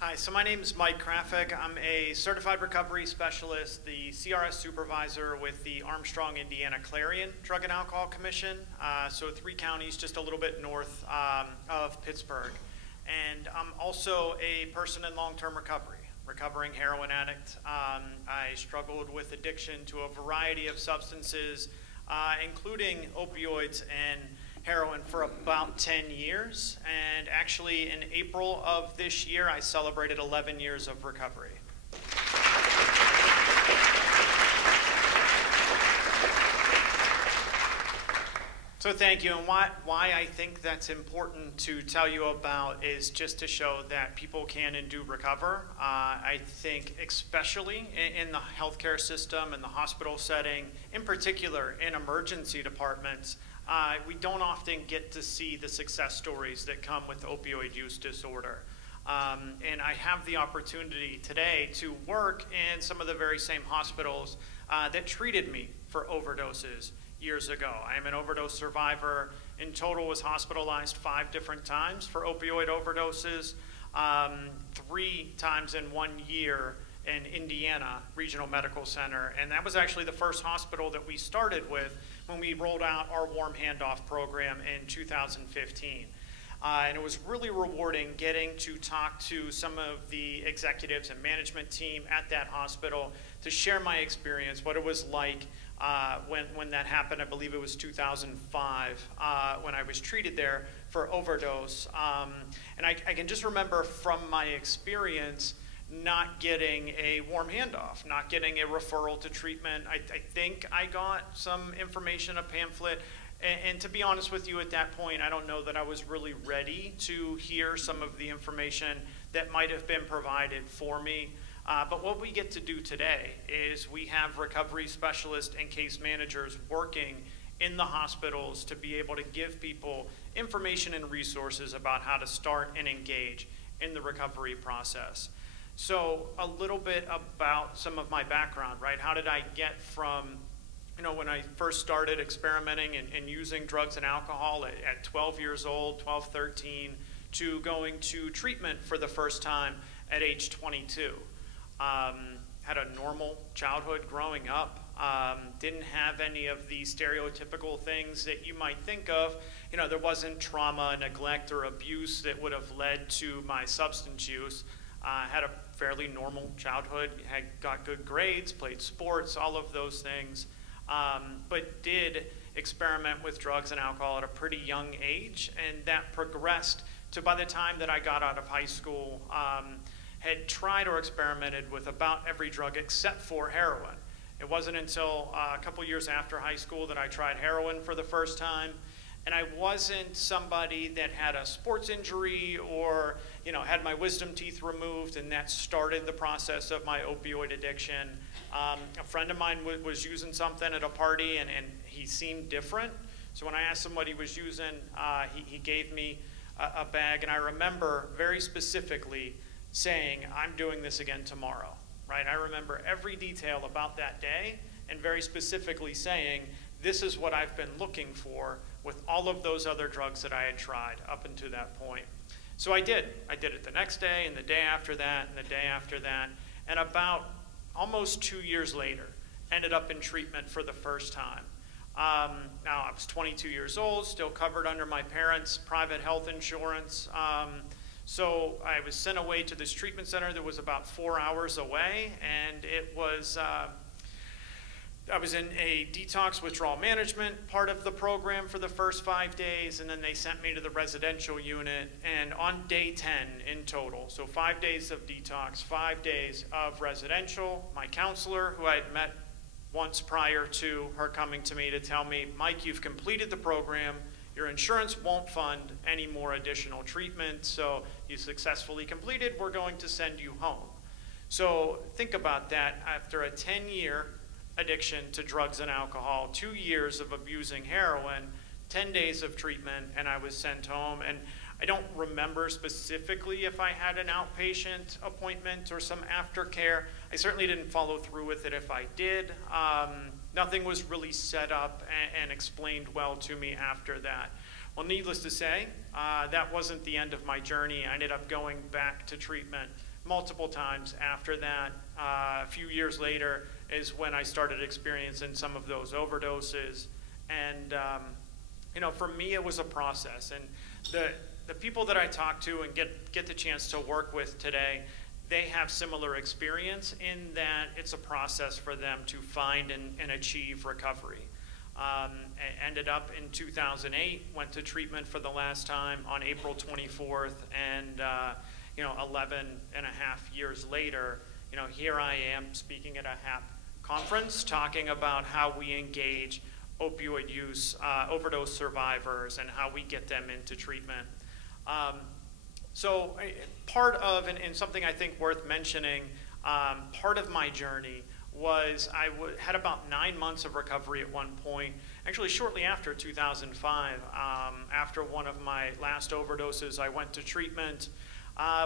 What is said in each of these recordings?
Hi, so my name is Mike Krafick. I'm a certified recovery specialist, the CRS supervisor with the Armstrong, Indiana Clarion Drug and Alcohol Commission. So 3 counties just a little bit north of Pittsburgh. And I'm also a person in long-term recovery, recovering heroin addict. I struggled with addiction to a variety of substances, including opioids and heroin, for about 10 years, and actually in April of this year I celebrated 11 years of recovery. So thank you, and why I think that's important to tell you about is just to show that people can and do recover. I think especially in the healthcare system, in the hospital setting, in particular in emergency departments, we don't often get to see the success stories that come with opioid use disorder. And I have the opportunity today to work in some of the very same hospitals that treated me for overdoses years ago. I am an overdose survivor. In total, was hospitalized 5 different times for opioid overdoses, 3 times in 1 year in Indiana Regional Medical Center. And that was actually the first hospital that we started with when we rolled out our warm handoff program in 2015. And it was really rewarding getting to talk to some of the executives and management team at that hospital to share my experience, what it was like when that happened. I believe it was 2005 when I was treated there for overdose. And I can just remember from my experience not getting a warm handoff, not getting a referral to treatment. I think I got some information, a pamphlet, and to be honest with you, at that point, I don't know that I was really ready to hear some of the information that might have been provided for me. But what we get to do today is we have recovery specialists and case managers working in the hospitals to be able to give people information and resources about how to start and engage in the recovery process. So a little bit about some of my background, right? How did I get from, when I first started experimenting and using drugs and alcohol at 12 years old, 12, 13, to going to treatment for the first time at age 22. Had a normal childhood growing up. Didn't have any of the stereotypical things that you might think of. There wasn't trauma, neglect, or abuse that would have led to my substance use. Had a fairly normal childhood, got good grades, played sports, all of those things, but did experiment with drugs and alcohol at a pretty young age, and that progressed to, by the time that I got out of high school, had tried or experimented with about every drug except for heroin. It wasn't until a couple years after high school that I tried heroin for the first time. And I wasn't somebody that had a sports injury or had my wisdom teeth removed, and that started the process of my opioid addiction. A friend of mine was using something at a party, and he seemed different. So when I asked him what he was using, he gave me a bag, and I remember very specifically saying, "I'm doing this again tomorrow." Right? I remember every detail about that day, and very specifically saying, "This is what I've been looking for with all of those other drugs that I had tried up until that point." So I did. I did it the next day, and the day after that, and the day after that. And about almost 2 years later, ended up in treatment for the first time. Now, I was 22 years old, still covered under my parents' private health insurance. So I was sent away to this treatment center that was about 4 hours away, and it was I was in a detox withdrawal management part of the program for the first 5 days, and then they sent me to the residential unit. And on day 10 in total, so 5 days of detox, 5 days of residential, my counselor, who I had met once prior to her coming to me to tell me, "Mike, you've completed the program. Your insurance won't fund any more additional treatment, so you successfully completed. We're going to send you home." So think about that. After a 10-year addiction to drugs and alcohol, 2 years of abusing heroin, 10 days of treatment, and I was sent home. And I don't remember specifically if I had an outpatient appointment or some aftercare. I certainly didn't follow through with it if I did. Nothing was really set up and explained well to me after that. Well, needless to say, that wasn't the end of my journey. I ended up going back to treatment multiple times after that. A few years later is when I started experiencing some of those overdoses. And, you know, for me, it was a process. And the people that I talk to and get the chance to work with today, they have similar experience in that it's a process for them to find and achieve recovery. I ended up in 2008, went to treatment for the last time on April 24th, and you know, 11 and a half years later, you know, here I am speaking at a HAP conference talking about how we engage opioid use, overdose survivors, and how we get them into treatment. So part of, and something I think worth mentioning, part of my journey was I had about 9 months of recovery at one point, actually shortly after 2005. After one of my last overdoses, I went to treatment,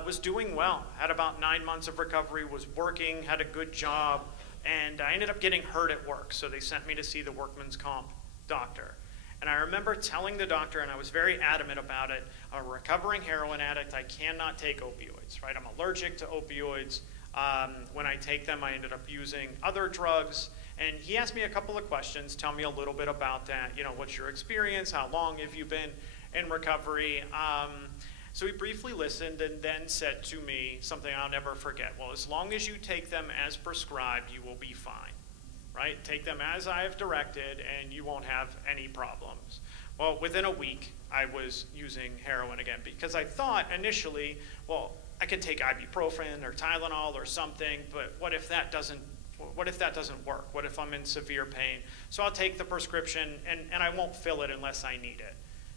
was doing well, had about 9 months of recovery, was working, had a good job, and I ended up getting hurt at work, so they sent me to see the workman's comp doctor. And I remember telling the doctor, and I was very adamant about it, I'm a recovering heroin addict, I cannot take opioids, right? I'm allergic to opioids. When I take them, I ended up using other drugs. And he asked me a couple of questions, tell me a little bit about that. You know, what's your experience? How long have you been in recovery? So he briefly listened and then said to me something I'll never forget. Well, as long as you take them as prescribed, you will be fine. Right? Take them as I have directed and you won't have any problems. Well, within a week, I was using heroin again because I thought initially, well, I could take ibuprofen or Tylenol or something, but what if that doesn't work? What if I'm in severe pain? So I'll take the prescription and I won't fill it unless I need it.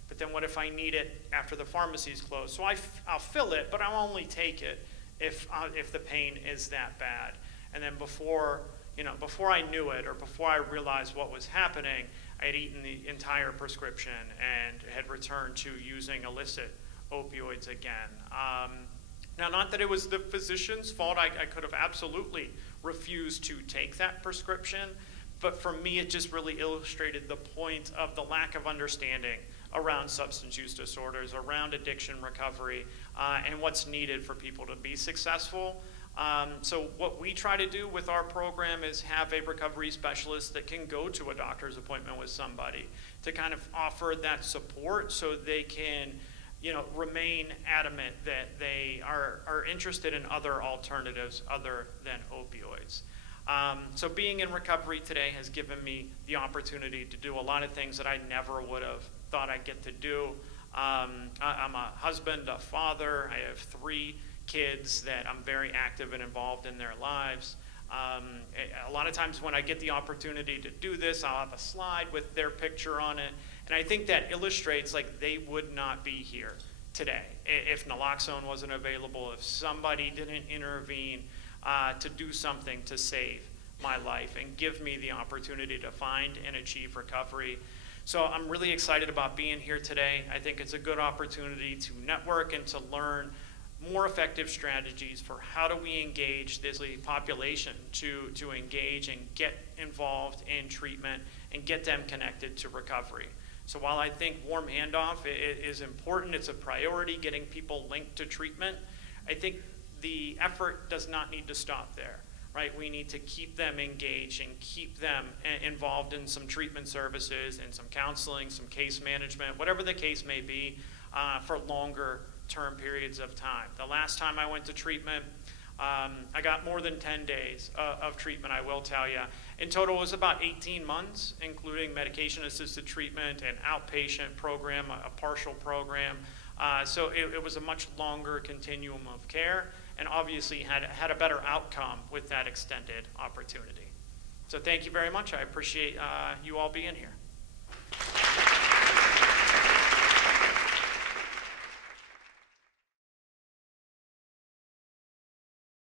But then what if I need it after the pharmacy's closed? So I'll fill it, but I'll only take it if the pain is that bad. And then before I knew it or before I realized what was happening, I had eaten the entire prescription and had returned to using illicit opioids again. Now, not that it was the physician's fault. I could have absolutely refused to take that prescription, but for me, it just really illustrated the point of the lack of understanding around substance use disorders, around addiction recovery, and what's needed for people to be successful. So what we try to do with our program is have a recovery specialist that can go to a doctor's appointment with somebody to kind of offer that support so they can, you know, remain adamant that they are interested in other alternatives other than opioids. So being in recovery today has given me the opportunity to do a lot of things that I never would have thought I'd get to do. I'm a husband, a father. I have 3 kids that I'm very active and involved in their lives. A lot of times when I get the opportunity to do this, I'll have a slide with their picture on it. And I think that illustrates like they would not be here today if naloxone wasn't available, if somebody didn't intervene to do something to save my life and give me the opportunity to find and achieve recovery. So I'm really excited about being here today. I think it's a good opportunity to network and to learn more effective strategies for how do we engage this population to engage and get involved in treatment and get them connected to recovery. So while I think warm handoff is important, it's a priority, getting people linked to treatment, I think the effort does not need to stop there, right? We need to keep them engaged and keep them involved in some treatment services and some counseling, some case management, whatever the case may be, for longer term periods of time. The last time I went to treatment, I got more than 10 days of treatment, I will tell you. In total, it was about 18 months, including medication-assisted treatment, an outpatient program, a partial program. So it was a much longer continuum of care, and obviously had a better outcome with that extended opportunity. So thank you very much. I appreciate you all being here.